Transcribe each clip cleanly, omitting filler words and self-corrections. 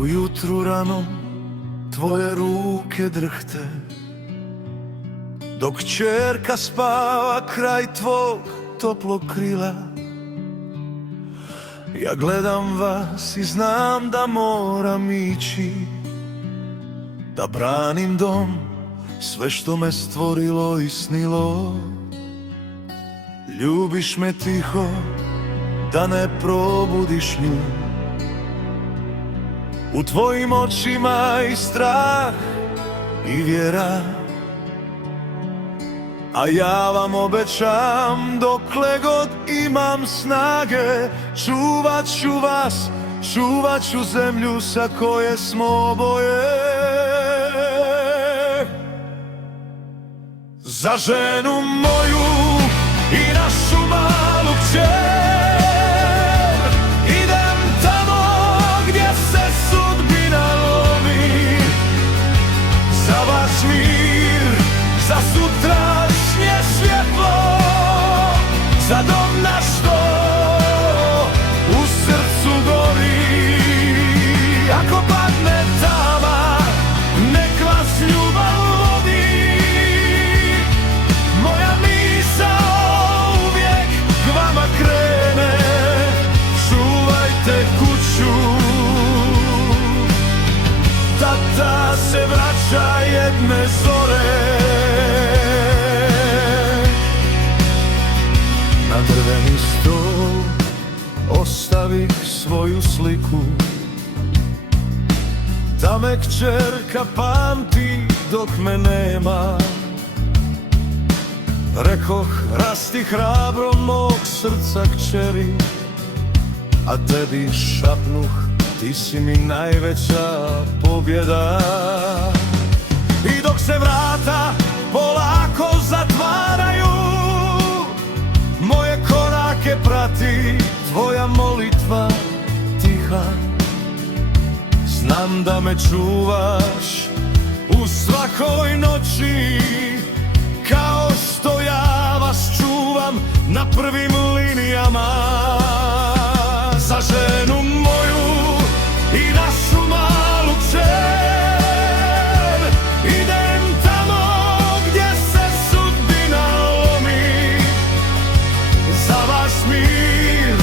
Ujutru rano tvoje ruke drhte, dok ćerka spava kraj tvog toplog krila. Ja gledam vas i znam da moram ići, da branim dom, sve što me stvorilo i snilo. Ljubiš me tiho, da ne probudiš nju. U tvojim očima i strah i vjera, a ja vam obećam, dokle god imam snage, čuvat ću vas, čuvat ću zemlju sa koje smo oboje. Za ženu moju i našu malu kćer, idem tamo gdje se sudbina lomi. Za vaš mir, za sutrašnje svjetlo, za dom naš što u srcu gori. Ako padne tama, nek vas ljubav vodi. Moja misao uvijek k vama krene, čuvajte kuću. Tata se vraća jedne zore, na drveni stol ostavih svoju sliku, da me kćerka pamti dok me nema. Rekoh, rasti hrabro mog srca kćeri, a tebi šapnuh, ti si mi najveća pobjeda. I dok se vrata polako zatvaraju, moje korake prati tvoja molitva tiha. Znam da me čuvaš u svakoj noći, kao što ja vas čuvam na prvim linijama. Za ženu moju i našu malu kćer, idem tamo gdje se sudbina lomi. Za vaš mir,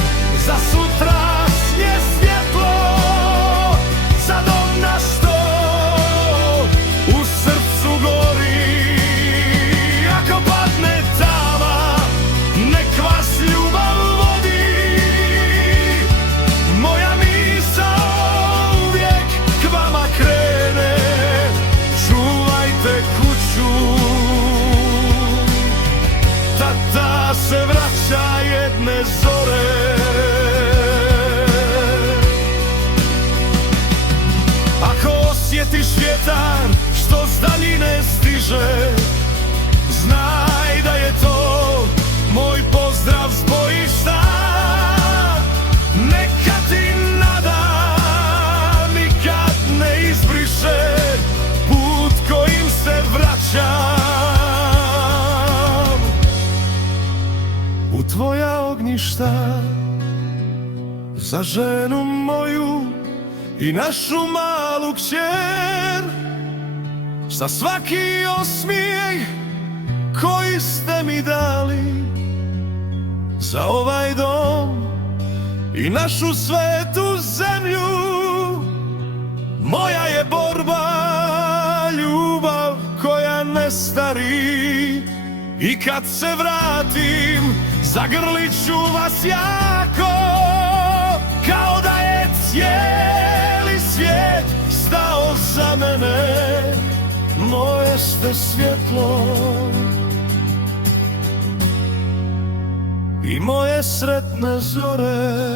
za sutrašnje svjetlo, za dom naš što u srcu gori. Ako padne tama, nek vas ljubav vodi. Moja misao uvijek k vama krene, čuvajte kuću. Tata se vraća jedne zore, ako osjetiš vjetar što s daljine stiže, znaj da je to moj pozdrav s bojišta. Neka ti nada nikad ne izbriše put kojim se vraćam u tvoja ognjišta. Za ženu moju i našu malu kćer, za svaki osmijeh koji ste mi dali, za ovaj dom i našu svetu zemlju. Moja je borba ljubav koja ne stari, i kad se vratim zagrlit ću vas jako, kao da je cijeli svijet stao za mene. Moje ste svjetlo i moje sretne zore.